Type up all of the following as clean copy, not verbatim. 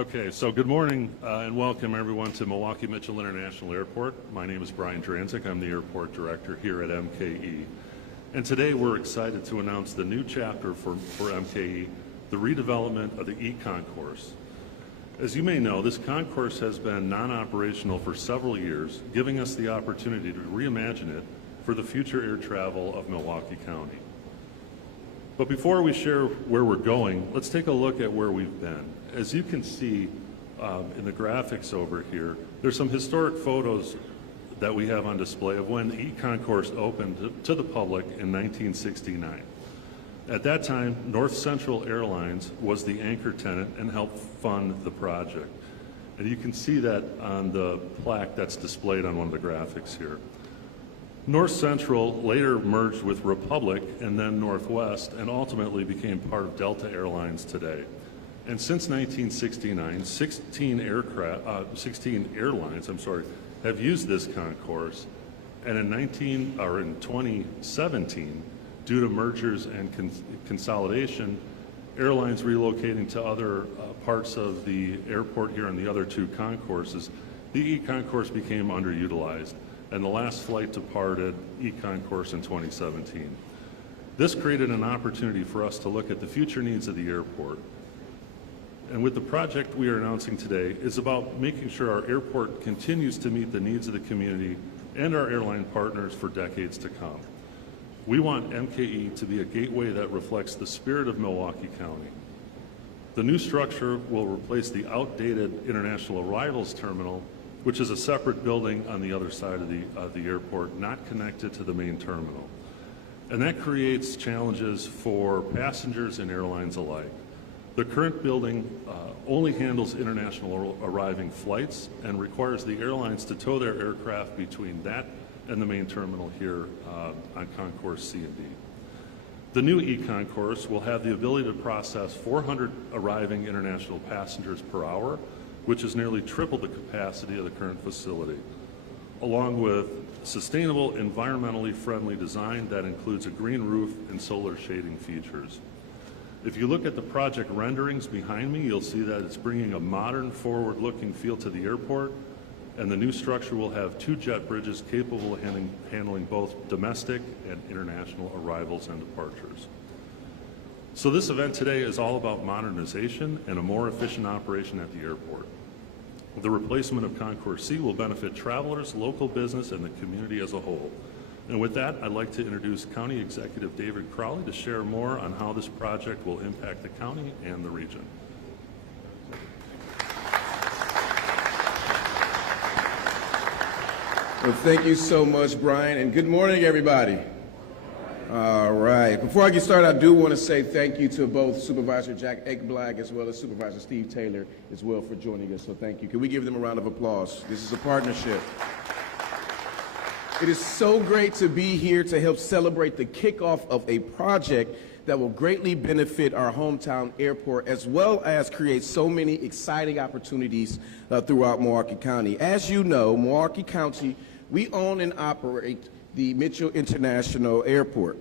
Okay, so good morning and welcome everyone to Milwaukee Mitchell International Airport. My name is Brian Dranzik. I'm the airport director here at MKE. And today we're excited to announce the new chapter for MKE, the redevelopment of the E-Concourse. As you may know, this concourse has been non-operational for several years, giving us the opportunity to reimagine it for the future air travel of Milwaukee County. But before we share where we're going, let's take a look at where we've been. As you can see in the graphics over here, there's some historic photos that we have on display of when the E-Concourse opened to the public in 1969. At that time, North Central Airlines was the anchor tenant and helped fund the project. And you can see that on the plaque that's displayed on one of the graphics here. North Central later merged with Republic and then Northwest and ultimately became part of Delta Airlines today. And since 1969, 16 airlines have used this concourse, and in 2017, due to mergers and consolidation, airlines relocating to other parts of the airport here on the other two concourses, the E-Concourse became underutilized, and the last flight departed E-Concourse in 2017. This created an opportunity for us to look at the future needs of the airport. And with the project we are announcing today is about making sure our airport continues to meet the needs of the community and our airline partners for decades to come. We want MKE to be a gateway that reflects the spirit of Milwaukee County. The new structure will replace the outdated International Arrivals Terminal, which is a separate building on the other side of the airport, not connected to the main terminal. And that creates challenges for passengers and airlines alike. The current building only handles international arriving flights and requires the airlines to tow their aircraft between that and the main terminal here on Concourse C and D. The new E-Concourse will have the ability to process 400 arriving international passengers per hour, which is nearly triple the capacity of the current facility, along with sustainable, environmentally friendly design that includes a green roof and solar shading features. If you look at the project renderings behind me, you'll see that it's bringing a modern, forward-looking feel to the airport, and the new structure will have 2 jet bridges capable of handling both domestic and international arrivals and departures. So this event today is all about modernization and a more efficient operation at the airport. The replacement of Concourse C will benefit travelers, local business, and the community as a whole. And with that, I'd like to introduce County Executive David Crowley to share more on how this project will impact the county and the region. Well, thank you so much, Brian, and good morning, everybody. All right. Before I get started, I do want to say thank you to both Supervisor Jack Ekblag as well as Supervisor Steve Taylor as well for joining us, so thank you. Can we give them a round of applause? This is a partnership. It is so great to be here to help celebrate the kickoff of a project that will greatly benefit our hometown airport, as well as create so many exciting opportunities throughout Milwaukee County. As you know, Milwaukee County, we own and operate the Mitchell International Airport.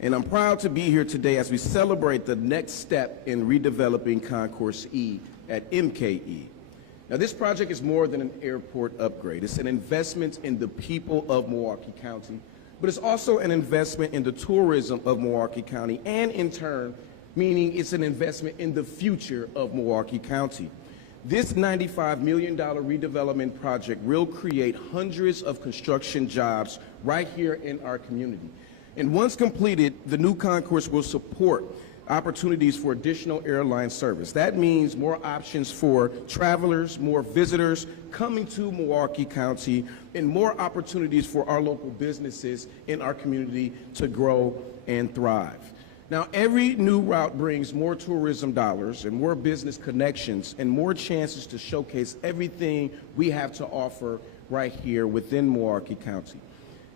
And I'm proud to be here today as we celebrate the next step in redeveloping Concourse E at MKE. Now, this project is more than an airport upgrade. It's an investment in the people of Milwaukee County, but it's also an investment in the tourism of Milwaukee County, and in turn, meaning it's an investment in the future of Milwaukee County. This $95 million redevelopment project will create hundreds of construction jobs right here in our community. And once completed, the new concourse will support opportunities for additional airline service. That means more options for travelers, more visitors coming to Milwaukee County, and more opportunities for our local businesses in our community to grow and thrive. Now, every new route brings more tourism dollars and more business connections and more chances to showcase everything we have to offer right here within Milwaukee County.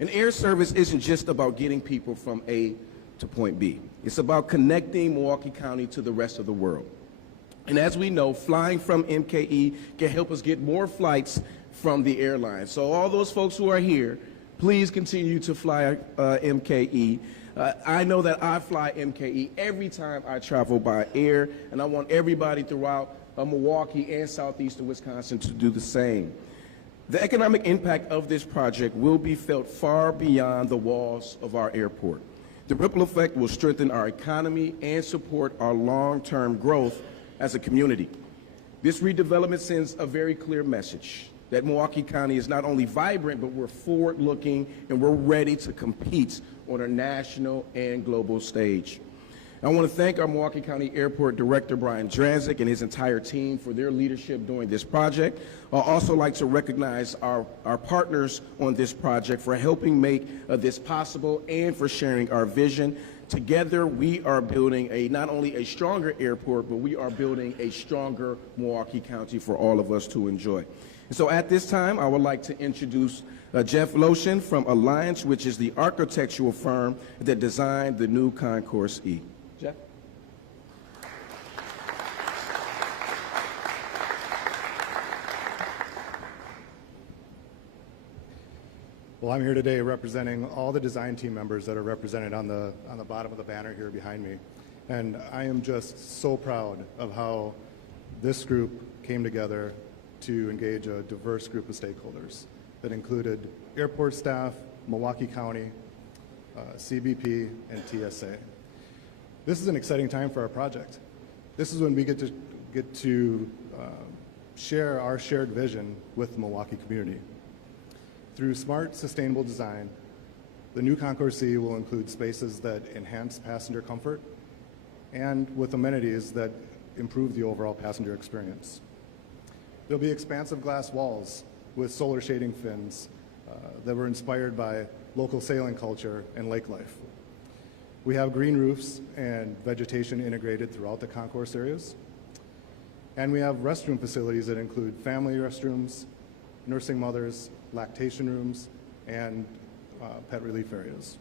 And air service isn't just about getting people from A to point B. It's about connecting Milwaukee County to the rest of the world. And as we know, flying from MKE can help us get more flights from the airline. So all those folks who are here, please continue to fly MKE. I know that I fly MKE every time I travel by air, and I want everybody throughout Milwaukee and southeastern Wisconsin to do the same. The economic impact of this project will be felt far beyond the walls of our airport. The ripple effect will strengthen our economy and support our long-term growth as a community. This redevelopment sends a very clear message that Milwaukee County is not only vibrant, but we're forward-looking and we're ready to compete on a national and global stage. I want to thank our Milwaukee County Airport Director, Brian Dranzik, and his entire team for their leadership during this project. I'd also like to recognize our partners on this project for helping make this possible and for sharing our vision. Together, we are building not only a stronger airport, but we are building a stronger Milwaukee County for all of us to enjoy. And so at this time, I would like to introduce Jeff Lotion from Alliance, which is the architectural firm that designed the new Concourse E. Jeff? Well, I'm here today representing all the design team members that are represented on the bottom of the banner here behind me. And I am just so proud of how this group came together to engage a diverse group of stakeholders that included airport staff, Milwaukee County, CBP, and TSA. This is an exciting time for our project. This is when we get to share our shared vision with the Milwaukee community. Through smart, sustainable design, the new Concourse E will include spaces that enhance passenger comfort and with amenities that improve the overall passenger experience. There'll be expansive glass walls with solar shading fins that were inspired by local sailing culture and lake life. We have green roofs and vegetation integrated throughout the concourse areas. And we have restroom facilities that include family restrooms, nursing mothers, lactation rooms, and pet relief areas.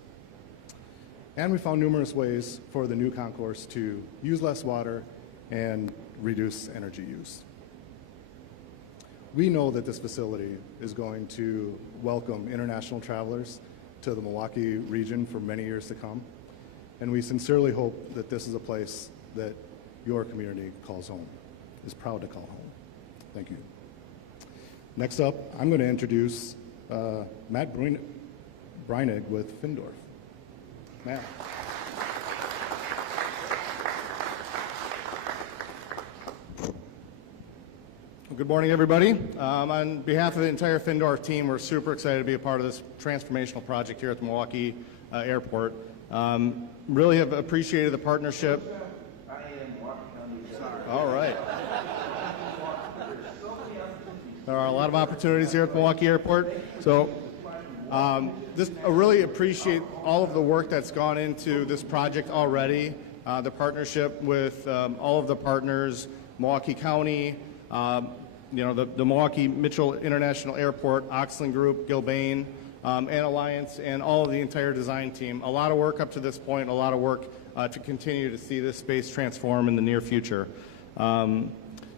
And we found numerous ways for the new concourse to use less water and reduce energy use. We know that this facility is going to welcome international travelers to the Milwaukee region for many years to come. And we sincerely hope that this is a place that your community calls home, is proud to call home. Thank you. Next up, I'm going to introduce Matt Breinig with Findorf. Matt. Good morning, everybody. On behalf of the entire Findorf team, we're super excited to be a part of this transformational project here at the Milwaukee Airport. Really have appreciated the partnership. All right. There are a lot of opportunities here at the Milwaukee Airport. So I really appreciate all of the work that's gone into this project already, the partnership with all of the partners, Milwaukee County, the Milwaukee Mitchell International Airport, Oxland Group, Gilbane, and Alliance, and all of the entire design team. A lot of work up to this point, a lot of work to continue to see this space transform in the near future.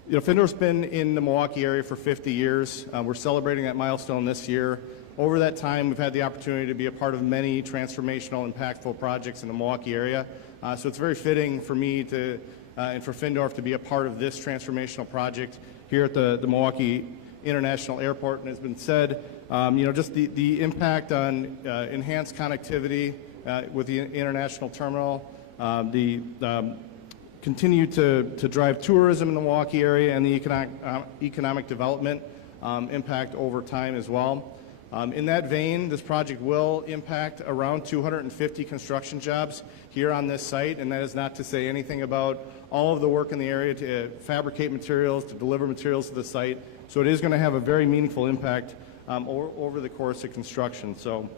Findorf's been in the Milwaukee area for 50 years. We're celebrating that milestone this year. Over that time, we've had the opportunity to be a part of many transformational, impactful projects in the Milwaukee area. So it's very fitting for me to and for Findorf to be a part of this transformational project here at the Milwaukee International Airport. And as has been said, just the impact on enhanced connectivity with the international terminal, continue to drive tourism in the Milwaukee area and the economic development impact over time as well. In that vein, this project will impact around 250 construction jobs here on this site, and that is not to say anything about all of the work in the area to fabricate materials, to deliver materials to the site. So it is going to have a very meaningful impact over the course of construction. So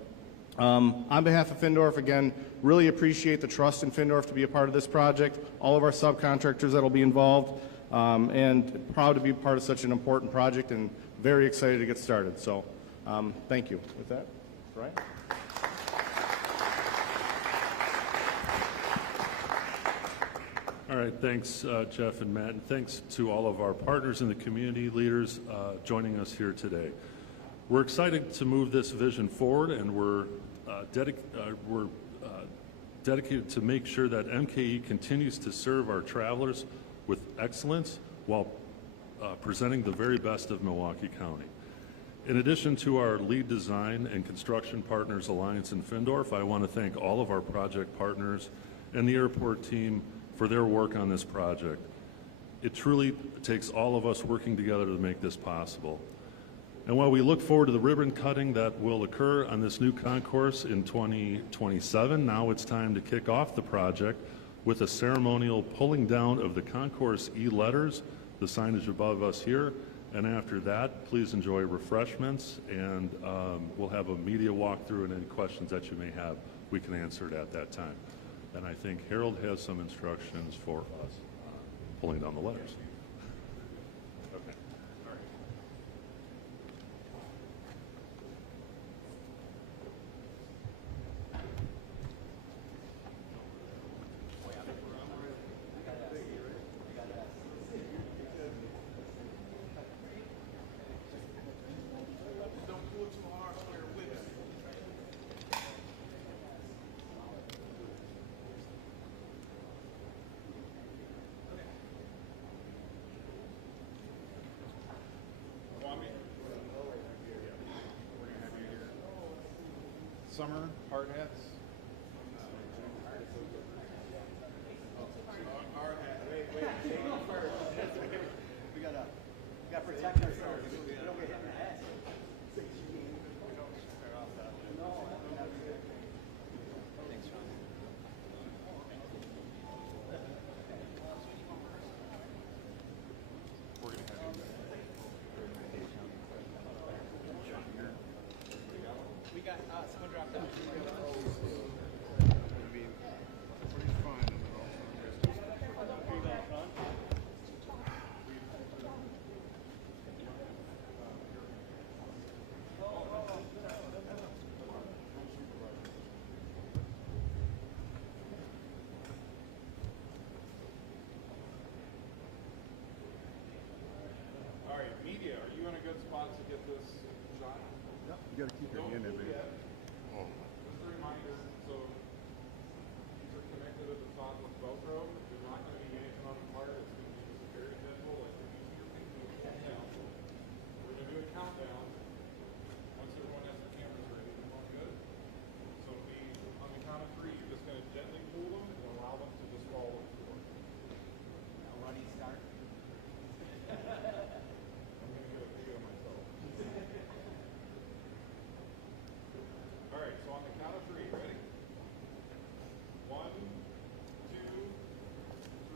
on behalf of Findorf, again, really appreciate the trust in Findorf to be a part of this project, all of our subcontractors that will be involved, and proud to be part of such an important project and very excited to get started. So thank you. With that, Brian. All right, thanks, Jeff and Matt, and thanks to all of our partners in the community, leaders joining us here today. We're excited to move this vision forward, and we're dedicated to make sure that MKE continues to serve our travelers with excellence while presenting the very best of Milwaukee County. In addition to our lead design and construction partners, Alliance and Findorf, I want to thank all of our project partners and the airport team for their work on this project. It truly takes all of us working together to make this possible. And while we look forward to the ribbon cutting that will occur on this new concourse in 2027, now it's time to kick off the project with a ceremonial pulling down of the Concourse E letters, the signage above us here. And after that, please enjoy refreshments, and we'll have a media walkthrough, and any questions that you may have, we can answer it at that time. And I think Harold has some instructions for us pulling down the letters. Okay. All right. Summer hard hats. We gotta protect ourselves. We don't get hit in the head. Thanks, Sean. We're gonna have you. We got someone dropped out. All right, media, are you in a good spot to get this shot? Yep, you got to keep your hand in there. Just a reminder, so these are connected at the top with Velcro. You're not going to be yanking on them hard. It's going to be just very gentle, like you're using your finger to count down. We're going to do a countdown. Once everyone has their cameras ready, we're going good. So on the count of three, you're just going to gently pull them and allow them to just fall on the floor. Now, running start. I'm going to get a video of myself. All right, so on the count of three, ready? 1, 2,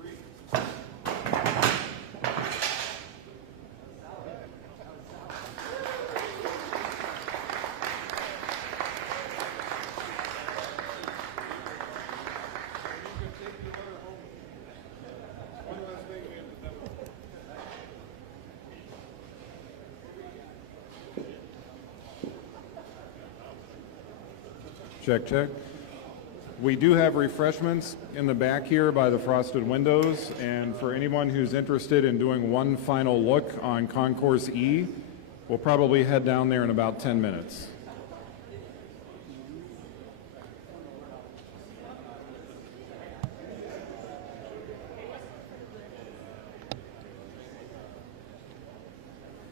3. You can take the order home. One last thing we have to demo. Check, check. We do have refreshments in the back here by the frosted windows, and for anyone who's interested in doing one final look on Concourse E, we'll probably head down there in about 10 minutes.